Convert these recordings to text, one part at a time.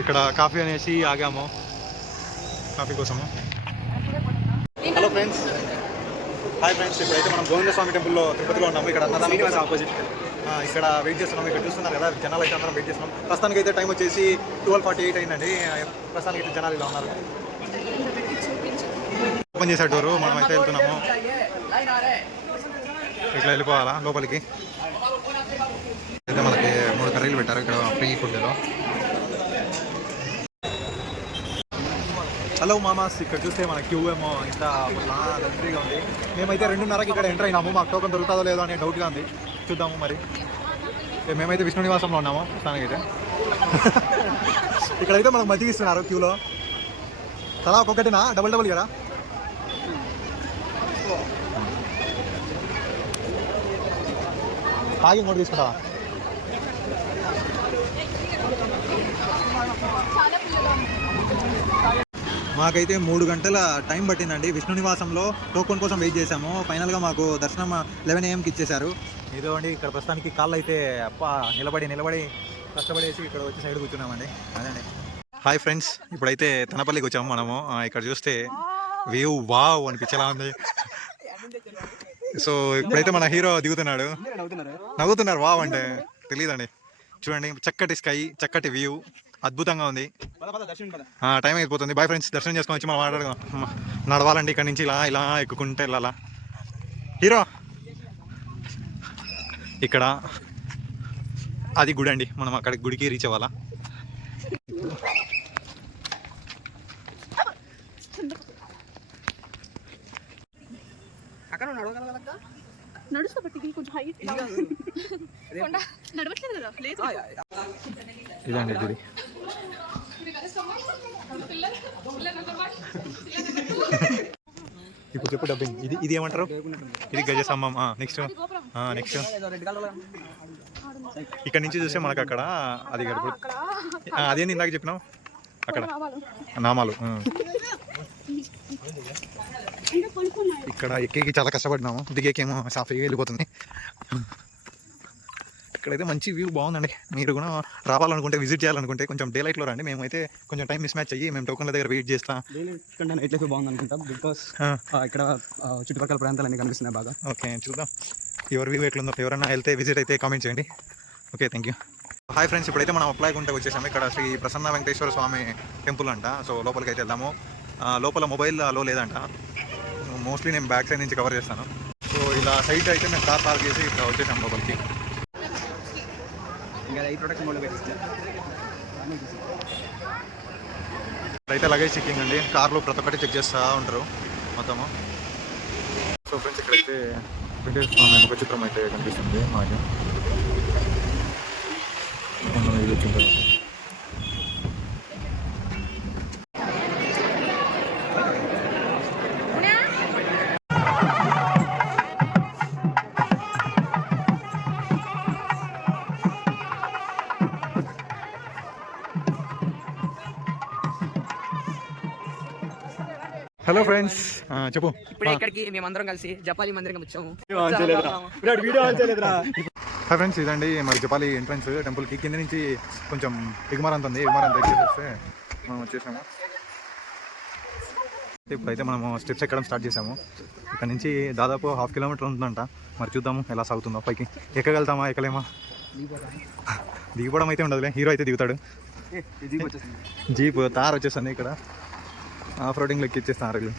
ఇక్కడ కాఫీ అనేసి ఆగాము కాఫీ కోసము. Hello friends, hi friends. ఇప్పుడైతే మనం గోవింద స్వామి టెంపుల్లో తిరుపతిలో ఉన్నాము. ఇక్కడ అన్నదానం ఆపోజిట్ ఇక్కడ వెయిట్ చేస్తున్నాము. ఇక్కడ చూస్తున్నారు కదా, జనాలు అయితే అందరం వెయిట్ చేస్తున్నాం. ప్రస్తుతానికి అయితే టైం వచ్చేసి 12:48 అయిందండి. ప్రస్తుతానికి అయితే జనాలు ఇలా ఉన్నారు. ఓపెన్ చేసే డోరు, మనం అయితే వెళ్తున్నాము. ఇట్లా వెళ్ళిపోవాలా లోపలికి. అయితే మనకి 3 కర్రీలు పెట్టారు ఇక్కడ ఫ్రీ ఫుడ్లో. హలో మామాస్, ఇక్కడ చూస్తే మన క్యూ ఏమో ఇంత లంట్రీగా ఉంది. మేమైతే 2:30కి ఇక్కడ ఎంటర్ అయినాము. మాకు టోకెన్ దొరుకుతుందో లేదో అనే డౌట్గా ఉంది. చూద్దాము మరి. మేమైతే విష్ణు నివాసంలో ఉన్నాము ప్రస్తుతానికైతే. ఇక్కడైతే మనకు మజ్జిగ ఇస్తున్నారు క్యూలో. తలా ఒక్కొక్కటినా డబుల్ కదా? తాగి మూడు తీసుకుంటావా? మాకైతే 3 గంటల టైం పట్టిందండి. విష్ణు నివాసంలో టోకెన్ కోసం వెయిట్ చేసాము. ఫైనల్గా మాకు దర్శనం 11 AM ఇచ్చేశారు. ఏదో అండి, ఇక్కడ ప్రస్తుతానికి కాళ్ళు అయితే నిలబడి కష్టపడేసి ఇక్కడ వచ్చి సైడ్ కూర్చున్నామండి. అదండి. హాయ్ ఫ్రెండ్స్, ఇప్పుడైతే తనపల్లికి వచ్చాము మనము. ఇక్కడ చూస్తే వ్యూ వావ్ అనిపించేలా ఉంది. సో ఇప్పుడైతే మన హీరో దిగుతున్నాడు. నవ్వుతున్నారు వావ్ అంటే. తెలియదండి, చూడండి, చక్కటి స్కై, చక్కటి వ్యూ, అద్భుతంగా ఉంది. టైం అయిపోతుంది. బాయ్ ఫ్రెండ్స్, దర్శనం చేసుకొని వచ్చి మనం నడవాలండి ఇక్కడ నుంచి. ఇలా ఎక్కుకుంటే వెళ్ళాలా. హీరో ఇక్కడ అది గుడి అండి. మనం అక్కడ గుడికి రీచ్ అవ్వాలా. ఇదండి గుడి. ఇప్పుడు చెప్పు డబ్బింగ్. ఇది ఏమంటారు? ఇది గజస్తంభం. నెక్స్ట్ ఇక్కడ నుంచి చూస్తే మనకు అక్కడ అది అదేంటి ఇందాక చెప్పినావు అక్కడ నామాలు. ఇక్కడ ఎక్కేకి చాలా కష్టపడినాము. దిగేకేమో సాఫీగా వెళ్ళిపోతుంది. ఇక్కడైతే మంచి వ్యూ బాగుందండి. మీరు కూడా రావాలనుకుంటే, విజిట్ చేయాలనుకుంటే కొంచెం డే లైట్లో రండి. మేమైతే కొంచెం టైం మిస్ మ్యాచ్ అయ్యి మేము టోకన్ల దగ్గర వెయిట్ చేస్తాం. నైట్ లైఫ్ బాగుంది అనుకుంటాం. బికాస్ ఇక్కడ చుట్టుపక్కల ప్రాంతాలన్నీ కనిపిస్తున్నాయి బాగా. ఓకే, చూద్దాం ఎవరి వ్యూ ఎట్లుందో. ఎవరైనా వెళ్తే విజిట్ అయితే కామెంట్ చేయండి. Okay, thank you. Hi friends, ఇప్పుడైతే మనం అప్లై గుంటే వచ్చేసాము. ఇక్కడ శ్రీ ప్రసన్న వెంకటేశ్వర స్వామి టెంపుల్ అంట. సో లోపలికి అయితే వెళ్దాము. లోపల మొబైల్ అలో లేదంట. మోస్ట్లీ నేను బ్యాక్ సైడ్ నుంచి కవర్ చేస్తాను. సో ఇలా సైడ్ అయితే మేము కార్ పార్క్ చేసి ఇక్కడ వచ్చేసాము లోపలికి. అయితే లగేజ్ చెక్కింగ్ అండి. కార్లో ప్రతి ఒక్కటి చెక్ చేస్తూ ఉంటారు మొత్తము. సో ఫ్రెండ్స్, ఇక్కడైతే వెంకటేశ్వర స్వామి ఒక చిత్రం అయితే కనిపిస్తుంది మాకు. ఇది వచ్చింది. హలో ఫ్రెండ్స్, చెప్పు. ఇప్పుడే ఇక్కడికి మేమందరం కలిసి జపాలి మందిరం వచ్చాము. హాయ్ ఫ్రెండ్స్, ఇదండి మరి జపాలి ఎంట్రన్స్ టెంపుల్కి. కింద నుంచి కొంచెం ఎగుమరంత ఉంది. ఎగుమరంత ఎక్కేస్తే మనం వచ్చేసాము. ఇప్పుడైతే మనము స్టెప్స్ ఎక్కడం స్టార్ట్ చేసాము. ఇక్కడ నుంచి దాదాపు 1/2 కిలోమీటర్ ఉంటుందంట. మరి చూద్దాము ఎలా సాగుతుందో. పైకి ఎక్కగలుగుతామా ఎక్కలేమా? దిగిపోవడం అయితే ఉండదులే. హీరో అయితే దిగుతాడు. జీప్ తార్ వచ్చేస్తుంది. ఇక్కడ ఆఫ్ రోడింగ్ లెక్క ఇచ్చేస్తున్నారు వీళ్ళు.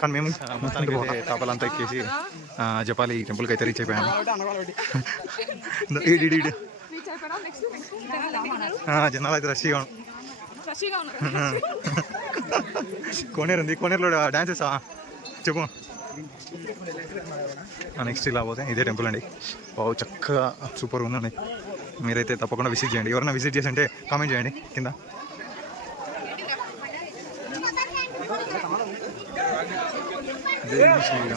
కానీ మేము మొత్తానికి అయితే తాపలంతా ఎక్కేసి జపాలి టెంపుల్కి అయితే రీచ్ అయిపోయాము. జనాలు అయితే రష్గా కోనేరు ఉంది. కోనేరులో డాన్స్ చేసా చెప్పు. నెక్స్ట్ ఇలా పోతే ఇదే టెంపుల్ అండి. బాగా చక్కగా సూపర్ ఉందండి. మీరైతే తప్పకుండా విజిట్ చేయండి. ఎవరైనా విజిట్ చేసి అంటే కామెంట్ చేయండి కింద.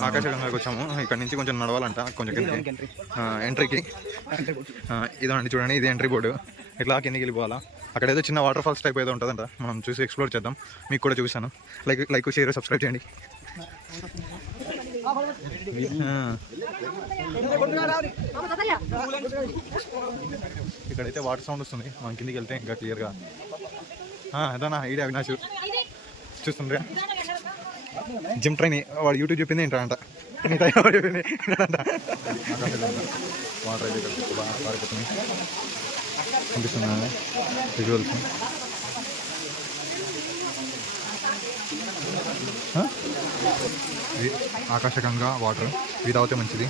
ఆకాశగంగాకి వచ్చాము. ఇక్కడ నుంచి కొంచెం నడవాలంట, కొంచెం కిందకి ఎంట్రీకి. ఇదండి చూడండి, ఇది ఎంట్రీ బోర్డు. ఇట్లా కిందకి వెళ్ళిపోవాలా. అక్కడ ఏదో చిన్న వాటర్ ఫాల్స్ టైప్ ఏదో ఉంటుందంట. మనం చూసి ఎక్స్ప్లోర్ చేద్దాం. మీకు కూడా చూసాను. లైక్ షేర్ సబ్స్క్రైబ్ చేయండి. ఇక్కడైతే వాటర్ సౌండ్ వస్తుంది, మనం కిందికి వెళ్తే ఇంకా క్లియర్గా. అదన్నా ఈడే అవినాష్ చూస్తుండ్రా, జిమ్ ట్రైన్. వాడు యూట్యూబ్ చెప్పింది ఏంటంట, వాడు చెప్పింది అంట. వాటర్ అయితే ఇక్కడ బాగా పారిపోతుంది, కనిపిస్తుంది విజువల్స్. ఇది ఆకాశకంగా వాటర్, ఇది తాగితే మంచిది.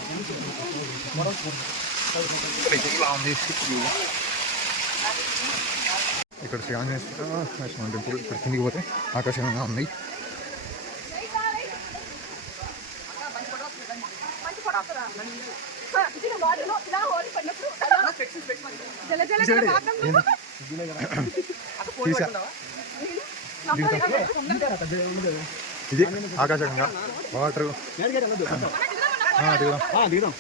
ఇలా ఉంది ఇక్కడ శ్రీ ఆంజనేయ టెంపుల్. ఇక్కడ కిందికి పోతే ఆకాశకంగా ఉంది. ఇది ఆకాశకంగా వాటర్. దిగుదాం.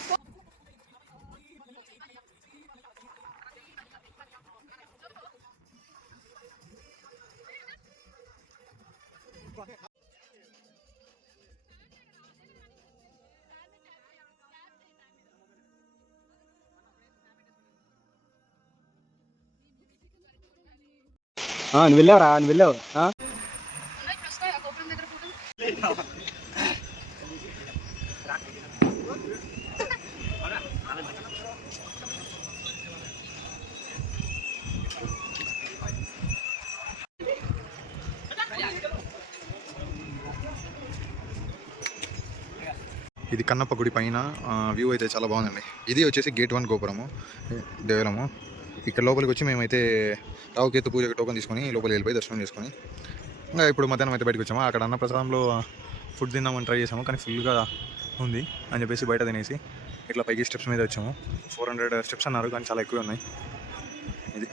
నువ్వు వెళ్ళావురా, నువ్వు వెళ్ళావు. ఇది కన్నప్ప గుడి పైన వ్యూ అయితే చాలా బాగుందండి. ఇది వచ్చేసి గేట్ 1 గోపురము దేవలము. ఇక్కడ లోపలికి వచ్చి మేమైతే రావుకేతు పూజకి టోకన్ తీసుకొని లోపలికి వెళ్ళిపోయి దర్శనం చేసుకొని ఇంకా ఇప్పుడు మధ్యాహ్నం అయితే బయటకు వచ్చాము. అక్కడ అన్నప్రసాదంలో ఫుడ్ తిందామని ట్రై చేసాము, కానీ ఫుల్గా ఉంది అని చెప్పేసి బయట తినేసి ఇట్లా పైకి స్టెప్స్ మీద వచ్చాము. 400 స్టెప్స్ అన్నారు, కానీ చాలా ఎక్కువ ఉన్నాయి. ఇది